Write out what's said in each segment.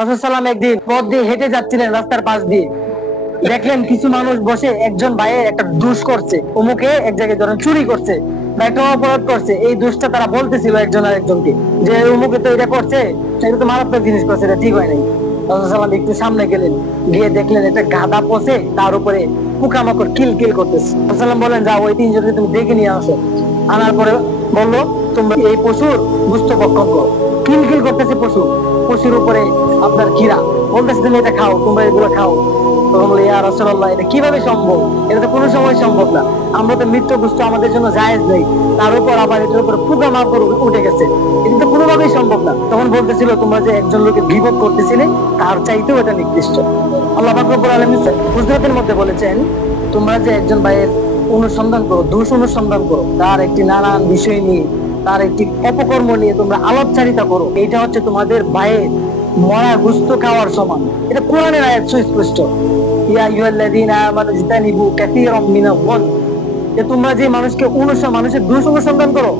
রাসূল সাল্লাল্লাহু আলাইহি একদিন পথ দিয়ে হেঁটে যাচ্ছিলেন, রাস্তার পাশ দিয়ে দেখলেন কিছু মানুষ বসে একজন ভাইয়ের একটা দুষ করছে, অমুকে এক জায়গায় ধরেন চুরি করছে বা একটা অপরাধ করছে। এই দুষ্টা তারা বলতেছিল একজন আরেকজনকে যে অমুকে তো এটা করছে, এটা তো মারাত্মক জিনিস করছে, এটা ঠিক হয় নাই। রাসূল সাল্লাল্লাহু আলাইহি একটু সামনে গেলেন, গিয়ে দেখলেন একটা গাধা পচে তার উপরে পোকামাকড় কিল কিল করতেছে। রাসূল সাল্লাল্লাহু আলাইহি বলেন, যাও ওই তিনজনকে তুমি ডেকে নিয়ে আসো। আনার পরে বললো, তোমরা এই পশুর গুস্ত ভক্ষণ করো। কিল কিল করতেছে পশু, পশুর উপরে আপনার ঘিরা, বলতেছে তুমি এটা খাও, তোমরা এগুলো খাও। তখন বলে, ইয়া রাসূলুল্লাহ, এটা কিভাবে সম্ভব? এটা তো কোনো সময় সম্ভব না। আমরা তো মৃত্যু বস্তু আমাদের জন্য জায়েজ নেই, তার উপর আবার এটার উপর পোকামাকড় উঠে গেছে, এটা তো কোনোভাবেই সম্ভব না। তখন বলতেছিল, তোমরা যে একজন লোকের গীবত করতেছিলে তার চাইতেও এটা নিকৃষ্ট। আল্লাহ পাক রব্বুল আলামিন হুজরাতের মধ্যে বলেছেন, তোমরা যে একজন ভাইয়ের অনুসন্ধান করো, দোষ অনুসন্ধান করো, তার একটি নানান বিষয় নিয়ে, তার একটি অপকর্ম নিয়ে তোমরা আলাপচারিতা করো, এটা হচ্ছে তোমাদের ভাইয়ের মরা গুস্ত খাওয়ার সমান। এটা কোরআনের আয়াত সুস্পষ্ট। ইয়া আইয়ুহাল্লাযীনা আমানু ইজতানিবু কাসীরাম মিনাজ-যন্ন, যে তোমরা যে মানুষের দোষ অনুসন্ধান করো,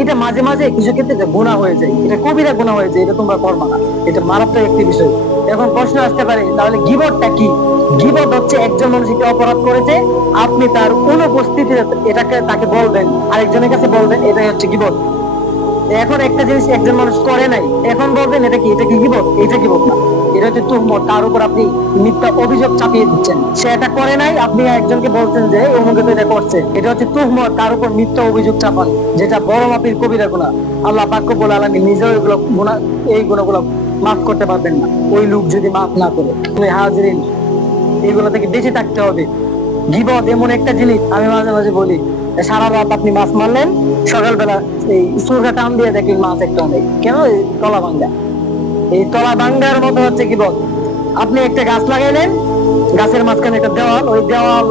এটা মাঝে মাঝে কিছু ক্ষেত্রে গুনাহ হয়ে যায়, এটা কবিরা গুনাহ হয়ে যায়, এটা তোমরা করবা না, এটা মারাত্মক একটি বিষয়। এখন প্রশ্ন আসতে পারে, তাহলে গীবতটা কি? গীবত হচ্ছে একজন মানুষ একটি অপরাধ করেছে, আপনি তার অনুপস্থিতিতে এটাকে তাকে বলবেন, আরেকজনের কাছে বলবেন, এটাই হচ্ছে গীবত। এখন একটা জিনিস একজন মানুষ করে নাই, এখন বলবেন এটা কি? এটা কি গীবত? এটা গীবত না, এটা হচ্ছে তুহমত। তার উপর আপনি মিথ্যা অভিযোগ চাপিয়ে দিচ্ছেন। সে এটা করে নাই, আপনি একজনকে বলছেন যে অমুকে তো এটা করছে, এটা হচ্ছে তুহমত, তার উপর মিথ্যা অভিযোগ চাপান, যেটা বড় মাপের কবিরা গুনাহ। আল্লাহ পাক রব্বুল আলামিন নিজেও এগুলো গুনাহ, এই গুনাহগুলো মাফ করতে পারবেন না, ওই লোক যদি মাফ না করে। হাজিরিন, এগুলো থেকে বেঁচে থাকতে হবে। গীবত এমন একটা জিনিস, আমি মাঝে মাঝে বলি, সারা রাত আপনি মাছ মারলেন, সকালবেলা এই সুরকা টান দিয়ে দেখলেন মাছ একটা নেই, কেন? তলা ভাঙ্গা। এই তলা ভাঙ্গার মতো হচ্ছে গীবত। আপনি একটা গাছ লাগাইলেন, গাছের মাঝখানে একটা দেওয়াল, ওই দেওয়াল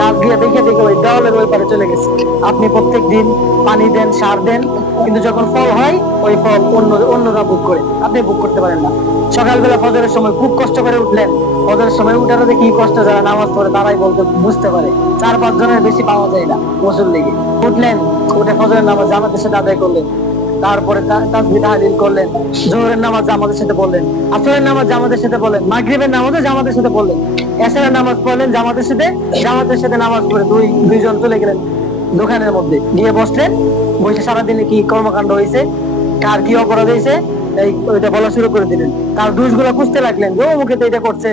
গাছ দিয়ে দেখে দেখে ওই দেওয়ালের ওই পারে চলে গেছে। আপনি প্রত্যেক দিন পানি দেন, সার দেন, কিন্তু যখন ফল হয় ওই ফল অন্যরা ভোগ করে, আপনি ভোগ করতে পারেন না। সকালবেলা ফজরের সময় খুব কষ্ট করে উঠলেন, ফজরের সময় উঠার কি কষ্ট, যারা নামাজ পড়ে তারাই বলতে বুঝতে পারে, 4-5 জনের বেশি পাওয়া যায় না গোসল লেগে। উঠলেন, উঠে ফজরের নামাজ জামাতের সাথে আদায় করলেন, তারপরে তাসবিহ তাহলিল করলেন, জোহরের নামাজ জামাতের সাথে পড়লেন, আসরের নামাজ জামাতের সাথে পড়লেন, মাগরিবের নামাজও জামাতের সাথে পড়লেন, এশারের নামাজ পড়লেন জামাতের সাথে নামাজ পড়ে দুইজন চলে গেলেন দোকানের মধ্যে, গিয়ে বসলেন। বসে সারাদিনে কি কর্মকাণ্ড হয়েছে, কার কি অপরাধ হয়েছে, ওইটা বলা শুরু করে দিলেন। তার দোষগুলো খুঁজতে লাগলেন, যে অমুকে তো এটা করছে,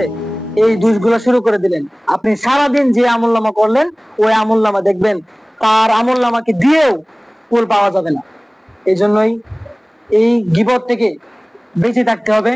এই দোষগুলো শুরু করে দিলেন। আপনি সারাদিন যে আমলনামা করলেন, ওই আমলনামা দেখবেন তার আমলনামাকে দিয়েও কুল পাওয়া যাবে না। এই জন্যই এই গীবত থেকে বেঁচে থাকতে হবে।